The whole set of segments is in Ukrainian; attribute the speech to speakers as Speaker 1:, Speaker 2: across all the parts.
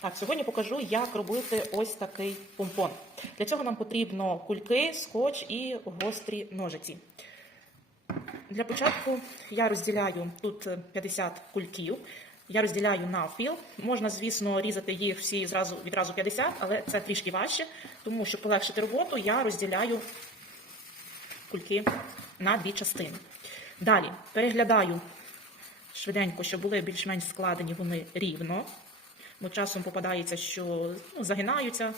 Speaker 1: Так, сьогодні покажу, як робити ось такий помпон. Для цього нам потрібно кульки, скотч і гострі ножиці. Для початку я розділяю тут 50 кульків. Я розділяю навпіл. Можна, звісно, різати їх всі зразу, відразу 50, але це трішки важче, тому щоб полегшити роботу, я розділяю кульки на дві частини. Далі переглядаю швиденько, щоб були більш-менш складені вони рівно. Бо часом попадається, що ну, загинаються,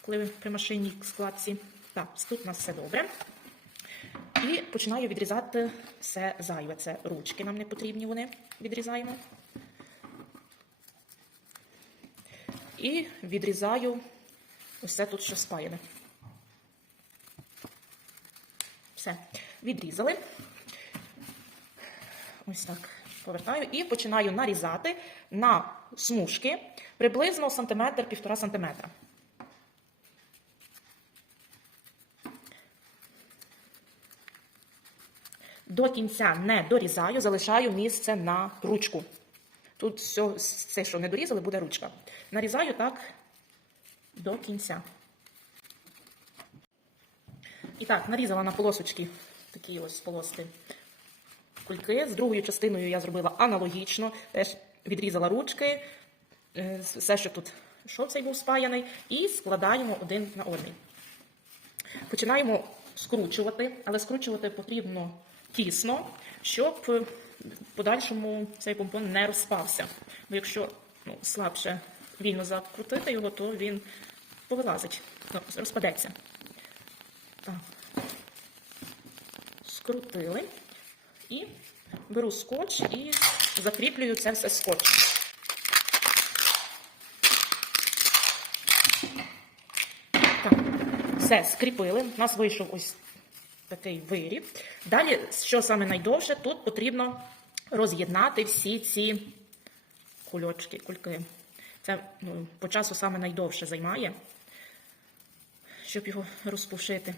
Speaker 1: коли при машинній складці. Так, тут у нас все добре. І починаю відрізати все зайве. Це ручки нам не потрібні, вони відрізаємо. І відрізаю це тут, що спаяне. Все, відрізали. Ось так повертаю і починаю нарізати на смужки приблизно сантиметр, півтора сантиметра. До кінця не дорізаю, залишаю місце на ручку. Тут все, все, що не дорізали, буде ручка. Нарізаю так до кінця. І так, нарізала на полосочки такі ось полоски кульки. З другою частиною я зробила аналогічно. Теж відрізала ручки, е, все, що тут шов цей був спаяний, і складаємо один на один. Починаємо скручувати, але скручувати потрібно тісно, щоб в подальшому цей помпон не розпався. Бо якщо ну, слабше вільно закрутити його, то він повилазить, ну, розпадеться. Так. Скрутили. І беру скотч і закріплюю це все скотчем. Так, все, скріпили. У нас вийшов ось такий виріб. Далі, що саме найдовше, тут потрібно роз'єднати всі ці кульочки, кульки. Це ну, по часу саме найдовше займає, щоб його розпушити.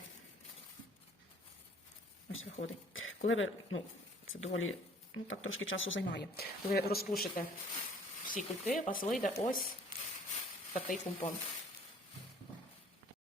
Speaker 1: Ось виходить. Коли ви, ну, це доволі, ну так трошки часу займає. Коли розпушите всі кульки, у вас вийде ось такий помпон.